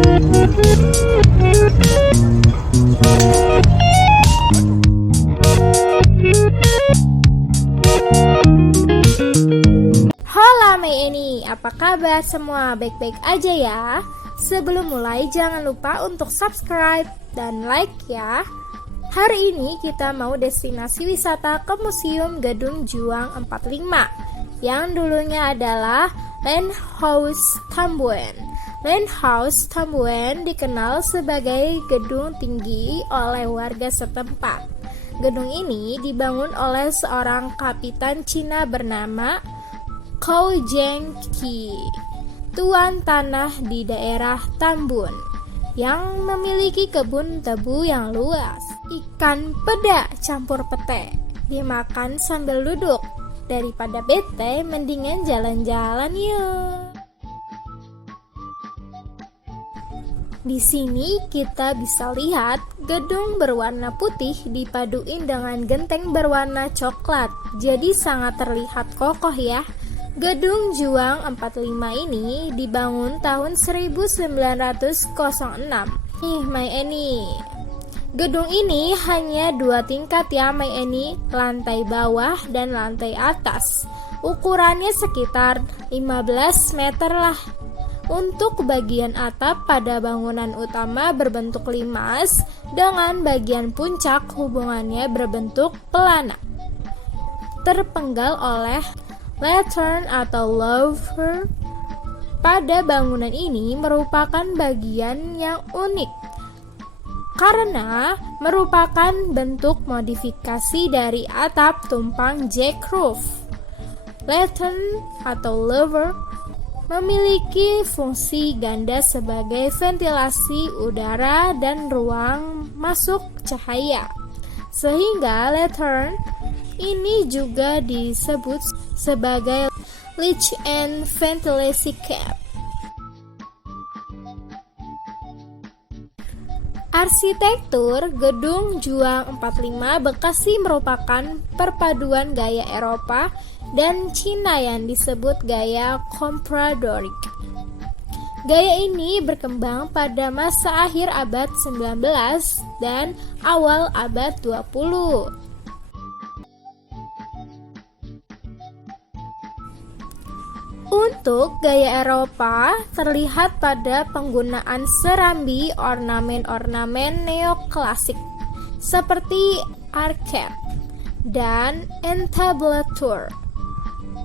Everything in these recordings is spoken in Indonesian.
Hola Eni, apa kabar semua? Baik-baik aja ya? Sebelum mulai jangan lupa untuk subscribe dan like ya. Hari ini kita mau destinasi wisata ke Museum Gedung Juang 45 yang dulunya adalah Landhaus Tambuen. Landhaus Tambuen dikenal sebagai gedung tinggi oleh warga setempat. Gedung ini dibangun oleh seorang kapitan Cina bernama Kou Zhengqi, tuan tanah di daerah Tambun, yang memiliki kebun tebu yang luas. Ikan peda campur pete dimakan sambil duduk. Daripada bete, mendingan jalan-jalan yuk. Di sini kita bisa lihat gedung berwarna putih dipaduin dengan genteng berwarna coklat. Jadi sangat terlihat kokoh ya. Gedung Juang 45 ini dibangun tahun 1906. Nih My Eni, gedung ini hanya 2 tingkat ya My Eni, lantai bawah dan lantai atas. Ukurannya sekitar 15 meter lah. Untuk bagian atap pada bangunan utama berbentuk limas dengan bagian puncak hubungannya berbentuk pelana. Terpenggal oleh lantern atau louver. Pada bangunan ini merupakan bagian yang unik karena merupakan bentuk modifikasi dari atap tumpang jack roof. Lantern atau louver memiliki fungsi ganda sebagai ventilasi udara dan ruang masuk cahaya. Sehingga lantern ini juga disebut sebagai latch and ventilation cap. Arsitektur Gedung Juang 45 Bekasi merupakan perpaduan gaya Eropa dan Cina yang disebut gaya Compradoric. Gaya ini berkembang pada masa akhir abad 19 dan awal abad 20. Untuk gaya Eropa terlihat pada penggunaan serambi ornamen-ornamen neoklasik seperti arcade dan entablature.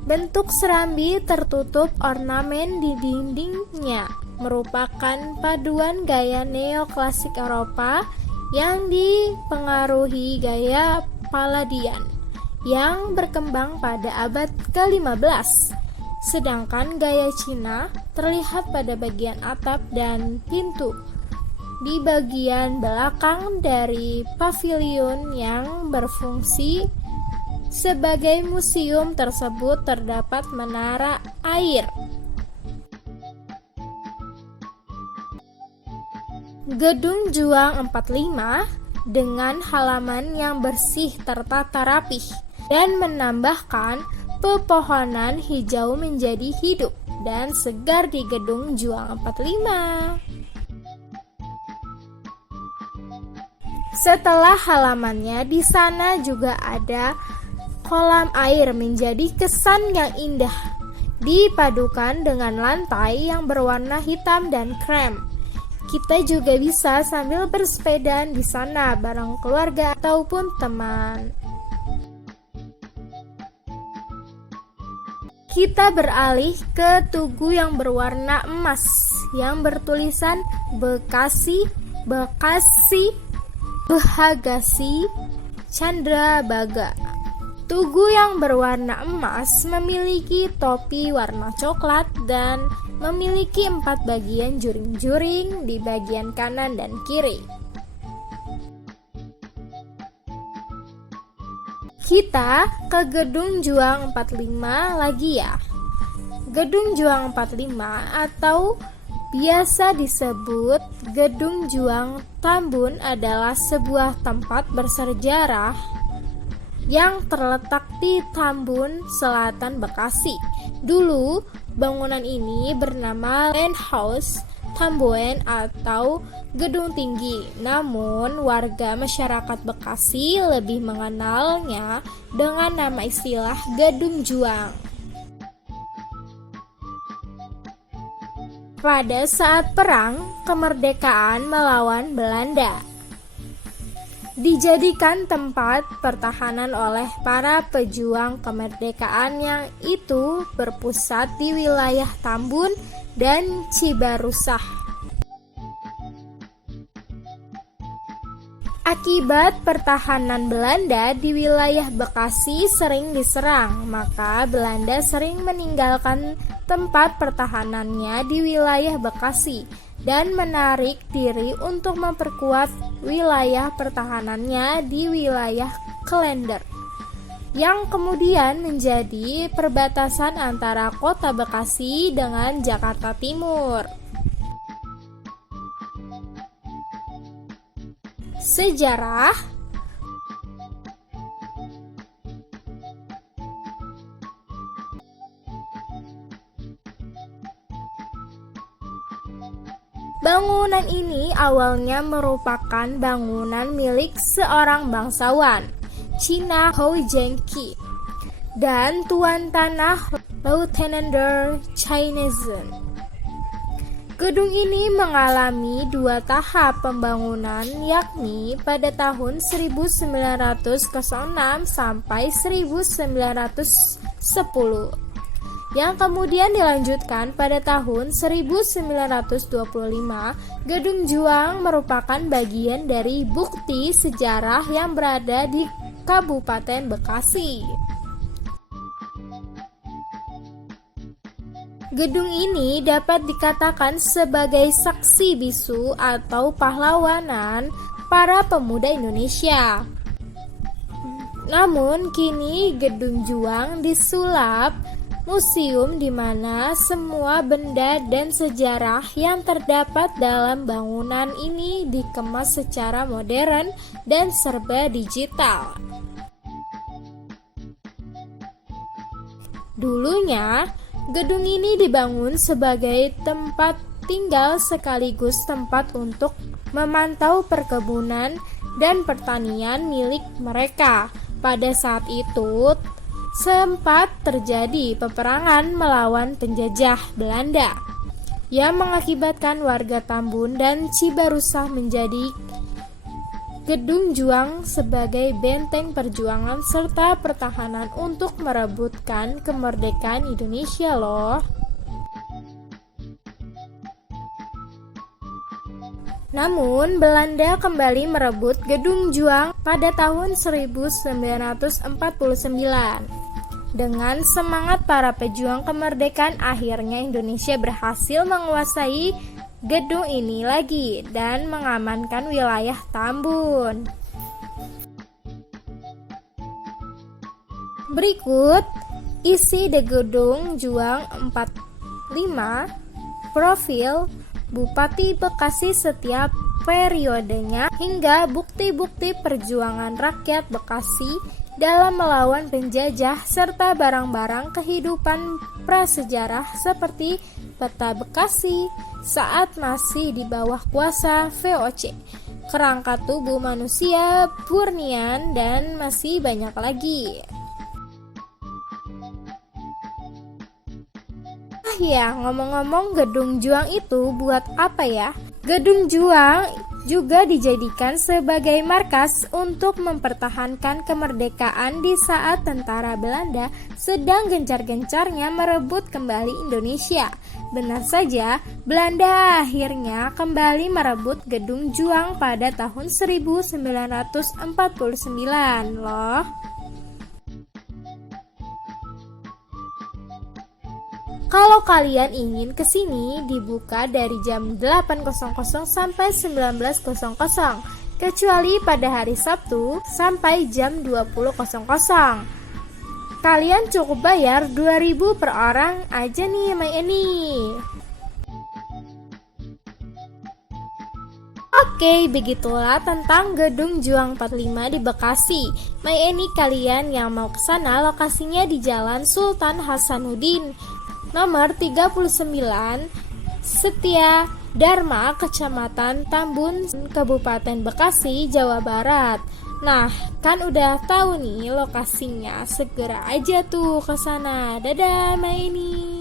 Bentuk serambi tertutup ornamen di dindingnya merupakan paduan gaya neoklasik Eropa yang dipengaruhi gaya Palladian yang berkembang pada abad ke-15. Sedangkan gaya Cina terlihat pada bagian atap dan pintu di bagian belakang dari pavilion yang berfungsi sebagai museum tersebut terdapat menara air. Gedung Juang 45 dengan halaman yang bersih tertata rapih dan menambahkan pepohonan hijau menjadi hidup dan segar di Gedung Juang 45. Setelah halamannya, di sana juga ada kolam air menjadi kesan yang indah, dipadukan dengan lantai yang berwarna hitam dan krem. Kita juga bisa sambil bersepeda di sana bareng keluarga ataupun teman. Kita beralih ke tugu yang berwarna emas yang bertulisan Bekasi, Behagasi, Candrabaga. Tugu yang berwarna emas memiliki topi warna coklat dan memiliki 4 bagian juring-juring di bagian kanan dan kiri. Kita ke Gedung Juang 45 lagi ya. Gedung Juang 45 atau biasa disebut Gedung Juang Tambun adalah sebuah tempat bersejarah yang terletak di Tambun, Selatan Bekasi. Dulu, bangunan ini bernama Landhaus Tambuen atau Gedung Tinggi. Namun, warga masyarakat Bekasi lebih mengenalnya dengan nama istilah Gedung Juang. Pada saat perang kemerdekaan melawan Belanda, dijadikan tempat pertahanan oleh para pejuang kemerdekaan yang itu berpusat di wilayah Tambun dan Cibarusah. Akibat pertahanan Belanda di wilayah Bekasi sering diserang, maka Belanda sering meninggalkan tempat pertahanannya di wilayah Bekasi dan menarik diri untuk memperkuat wilayah pertahanannya di wilayah Klender, yang kemudian menjadi perbatasan antara kota Bekasi dengan Jakarta Timur. Sejarah. Bangunan ini awalnya merupakan bangunan milik seorang bangsawan Cina Hou Zhengqi dan tuan tanah Lieutenant Chinesen. Gedung ini mengalami 2 tahap pembangunan, yakni pada tahun 1906 sampai 1910. Yang kemudian dilanjutkan pada tahun 1925, Gedung Juang merupakan bagian dari bukti sejarah yang berada di Kabupaten Bekasi. Gedung ini dapat dikatakan sebagai saksi bisu atau pahlawanan para pemuda Indonesia. Namun kini Gedung Juang disulap museum di mana semua benda dan sejarah yang terdapat dalam bangunan ini dikemas secara modern dan serba digital. Dulunya, gedung ini dibangun sebagai tempat tinggal sekaligus tempat untuk memantau perkebunan dan pertanian milik mereka. Pada saat itu, sempat terjadi peperangan melawan penjajah Belanda yang mengakibatkan warga Tambun dan Cibarusah menjadi Gedung Juang sebagai benteng perjuangan serta pertahanan untuk merebutkan kemerdekaan Indonesia loh. Namun, Belanda kembali merebut Gedung Juang pada tahun 1949. Dengan semangat para pejuang kemerdekaan, akhirnya Indonesia berhasil menguasai gedung ini lagi dan mengamankan wilayah Tambun. Berikut isi di Gedung Juang 45, profil Bupati Bekasi setiap periodenya hingga bukti-bukti perjuangan rakyat Bekasi dalam melawan penjajah serta barang-barang kehidupan prasejarah seperti peta Bekasi saat masih di bawah kuasa VOC, kerangka tubuh manusia Purnian, dan masih banyak lagi. Ya, ngomong-ngomong Gedung Juang itu buat apa ya? Gedung Juang juga dijadikan sebagai markas untuk mempertahankan kemerdekaan di saat tentara Belanda sedang gencar-gencarnya merebut kembali Indonesia. Benar saja, Belanda akhirnya kembali merebut Gedung Juang pada tahun 1949 loh. Kalau kalian ingin kesini, dibuka dari jam 8.00 sampai 19.00, kecuali pada hari Sabtu sampai jam 20.00. Kalian cukup bayar 2.000 per orang aja nih, My Eni. Oke, begitulah tentang Gedung Juang 45 di Bekasi. My Eni, kalian yang mau ke sana, lokasinya di Jalan Sultan Hasanuddin nomor 39, Setia Dharma, Kecamatan Tambun, Kabupaten Bekasi, Jawa Barat. Nah, kan udah tahu nih lokasinya, segera aja tuh ke sana. Dadah, Maeni.